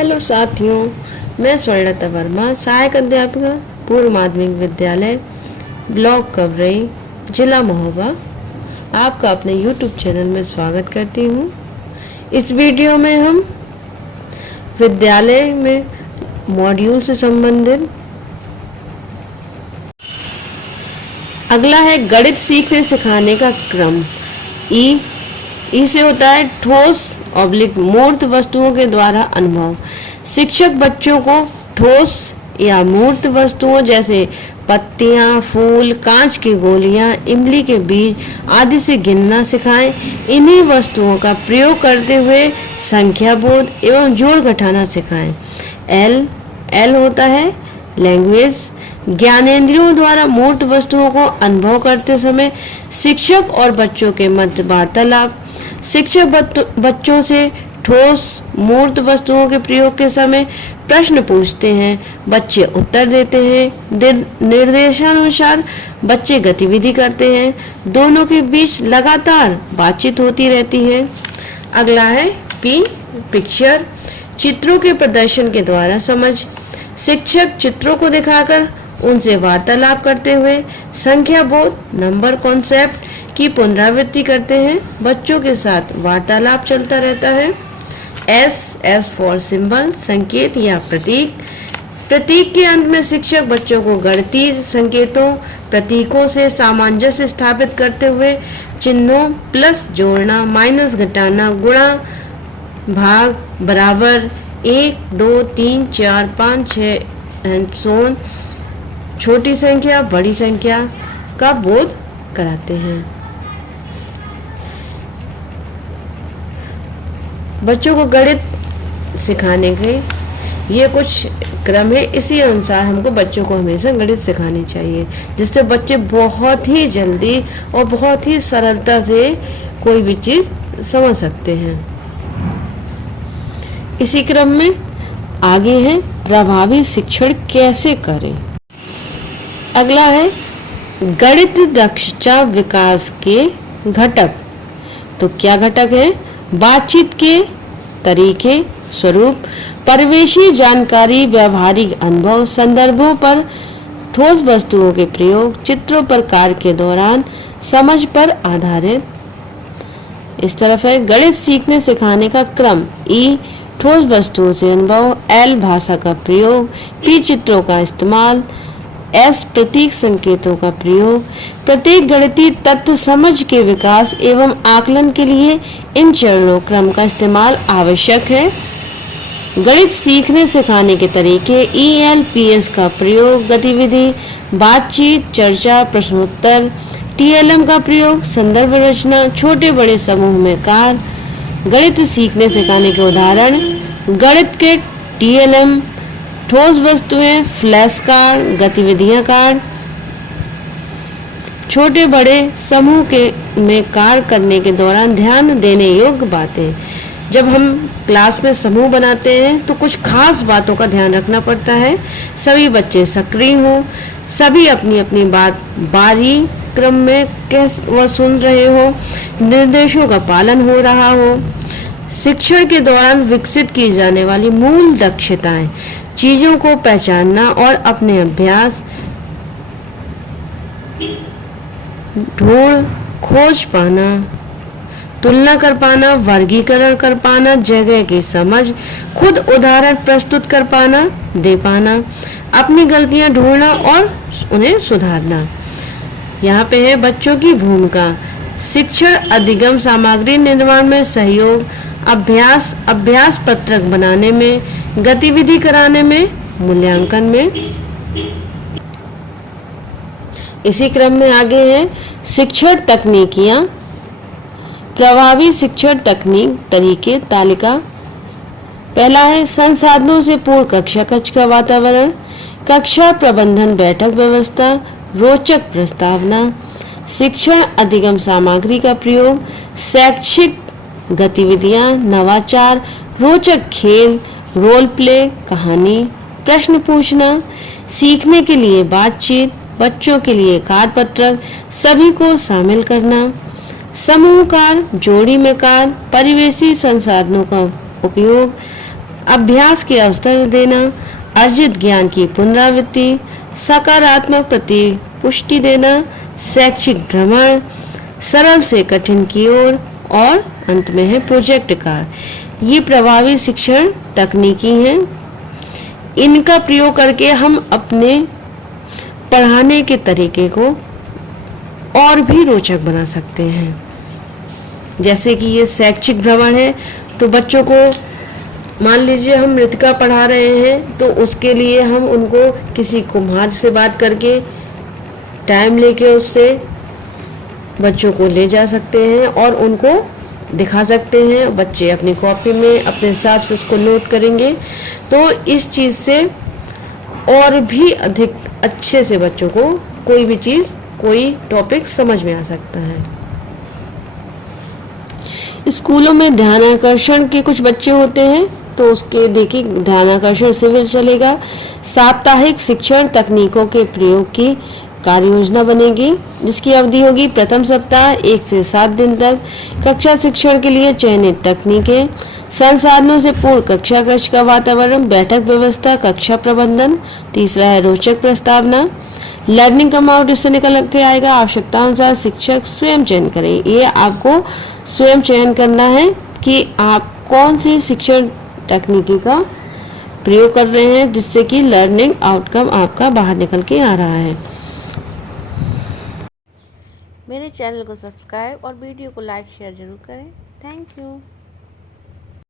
Hello साथियों, मैं स्वर्णलता वर्मा, सहायक अध्यापिका, पूर्व माध्यमिक विद्यालय, ब्लॉक कवरई, जिला महोबा, आपका अपने YouTube चैनल में स्वागत करती हूँ। इस वीडियो में हम विद्यालय में मॉड्यूल से संबंधित अगला है गणित सीखने सिखाने का क्रम। ई से होता है ठोस मूर्त वस्तुओं के द्वारा अनुभव। शिक्षक बच्चों को ठोस या मूर्त वस्तुओं जैसे पत्तियां, फूल, कांच की गोलियां, इमली के बीज आदि से गिनना सिखाएं। इन्हीं वस्तुओं का प्रयोग करते हुए संख्या बोध एवं जोड़ घटाना सिखाएं। एल होता है लैंग्वेज। ज्ञानेंद्रियों द्वारा मूर्त वस्तुओं को अनुभव करते समय शिक्षक और बच्चों के मध्य वार्तालाप। शिक्षक बच्चों से ठोस मूर्त वस्तुओं के प्रयोग के समय प्रश्न पूछते हैं, बच्चे उत्तर देते हैं। निर्देशानुसार बच्चे गतिविधि करते हैं। दोनों के बीच लगातार बातचीत होती रहती है। अगला है पिक्चर। चित्रों के प्रदर्शन के द्वारा समझ। शिक्षक चित्रों को दिखाकर उनसे वार्तालाप करते हुए संख्या बोध नंबर कॉन्सेप्ट की पुनरावृत्ति करते हैं। बच्चों के साथ वार्तालाप चलता रहता है। एस फॉर सिंबल, संकेत या प्रतीक। प्रतीक के अंत में शिक्षक बच्चों को गणितीय संकेतों प्रतीकों से सामंजस्य स्थापित करते हुए चिन्हों प्लस जोड़ना, माइनस घटाना, गुणा भाग बराबर 1 2 3 4 5 6 एंड सो ऑन, छोटी संख्या बड़ी संख्या का बोध कराते हैं। बच्चों को गणित सिखाने के ये कुछ क्रम है। इसी अनुसार हमको बच्चों को हमेशा गणित सिखानी चाहिए, जिससे बच्चे बहुत ही जल्दी और बहुत ही सरलता से कोई भी चीज़ समझ सकते हैं। इसी क्रम में आगे है प्रभावी शिक्षण कैसे करें। अगला है गणित दक्षता विकास के घटक। तो क्या घटक है? बातचीत के तरीके, स्वरूप, परिवेशी जानकारी, व्यावहारिक अनुभव, संदर्भों पर ठोस वस्तुओं के प्रयोग, चित्रों पर कार्य के दौरान समझ पर आधारित। इस तरफ है गणित सीखने सिखाने का क्रम। ई ठोस वस्तुओं से अनुभव। एल भाषा का प्रयोग। पी चित्रों का इस्तेमाल। एस प्रतीक संकेतों का प्रयोग। प्रत्येक गणितीय तत्व समझ के विकास एवं आकलन के लिए इन चरणों क्रम का इस्तेमाल आवश्यक है। गणित सीखने सिखाने के तरीके। ELPS का प्रयोग, गतिविधि, बातचीत, चर्चा, प्रश्नोत्तर। TLM का प्रयोग, संदर्भ रचना, छोटे बड़े समूह में कार्य। गणित सीखने सिखाने के उदाहरण गणित के TLM, ठोस वस्तुएं, फ्लैश कार्ड, गतिविधियां कार्ड। छोटे बड़े समूह के में कार्य करने के दौरान ध्यान देने योग्य बातें। जब हम क्लास में समूह बनाते हैं तो कुछ खास बातों का ध्यान रखना पड़ता है। सभी बच्चे सक्रिय हों, सभी अपनी अपनी बात बारी क्रम में वह सुन रहे हो, निर्देशों का पालन हो रहा हो। शिक्षण के दौरान विकसित की जाने वाली मूल दक्षताएं, चीजों को पहचानना और अपने अभ्यास, ढूंढ खोज पाना, तुलना कर पाना, वर्गीकरण कर पाना, जगह की समझ, खुद उदाहरण प्रस्तुत कर पाना, दे पाना, अपनी गलतियां ढूंढना और उन्हें सुधारना। यहाँ पे है बच्चों की भूमिका। शिक्षण अधिगम सामग्री निर्माण में सहयोग, अभ्यास पत्रक बनाने में, गतिविधि कराने में, मूल्यांकन में। इसी क्रम में आगे है शिक्षण तकनीकियाँ। प्रभावी शिक्षण तकनीक तरीके तालिका। पहला है संसाधनों से पूर्ण कक्षा कक्ष का वातावरण, कक्षा प्रबंधन, बैठक व्यवस्था, रोचक प्रस्तावना, शिक्षण अधिगम सामग्री का प्रयोग, शैक्षिक गतिविधियां, नवाचार, रोचक खेल, रोल प्ले, कहानी, प्रश्न पूछना, सीखने के लिए बातचीत, बच्चों के लिए कार्यपत्रक, सभी को शामिल करना, समूह कार्य, जोड़ी में कार्य, परिवेशी संसाधनों का उपयोग, अभ्यास के अवसर देना, अर्जित ज्ञान की पुनरावृत्ति, सकारात्मक प्रतिपुष्टि देना, शैक्षिक भ्रमण, सरल से कठिन की ओर और अंत में है प्रोजेक्ट कार्य। ये प्रभावी शिक्षण तकनीकी हैं। इनका प्रयोग करके हम अपने पढ़ाने के तरीके को और भी रोचक बना सकते हैं। जैसे कि ये शैक्षिक भ्रमण है, तो बच्चों को मान लीजिए हम नृत्य पढ़ा रहे हैं, तो उसके लिए हम उनको किसी कुम्हार से बात करके टाइम लेके उससे बच्चों को ले जा सकते हैं और उनको दिखा सकते हैं। बच्चे अपनी कॉपी में अपने हिसाब से उसको नोट करेंगे, तो इस चीज़ से और भी अधिक अच्छे से बच्चों को कोई भी चीज़, कोई टॉपिक समझ में आ सकता है। स्कूलों में ध्यानाकर्षण के कुछ बच्चे होते हैं, तो उसके देखिए ध्यानाकर्षण शिविर चलेगा। साप्ताहिक शिक्षण तकनीकों के प्रयोग की कार्य योजना बनेगी, जिसकी अवधि होगी प्रथम सप्ताह 1 से 7 दिन तक। कक्षा शिक्षण के लिए चयनित तकनीकें, संसाधनों से पूर्ण कक्षा कक्ष का वातावरण, बैठक व्यवस्था, कक्षा प्रबंधन। तीसरा है रोचक प्रस्तावना। लर्निंग कम आउट इससे निकल के आएगा, आवश्यकता अनुसार शिक्षक स्वयं चयन करें। ये आपको स्वयं चयन करना है कि आप कौन सी शिक्षण तकनीकी का प्रयोग कर रहे हैं, जिससे कि लर्निंग आउटकम आपका बाहर निकल के आ रहा है। मेरे चैनल को सब्सक्राइब और वीडियो को लाइक शेयर जरूर करें। Thank you.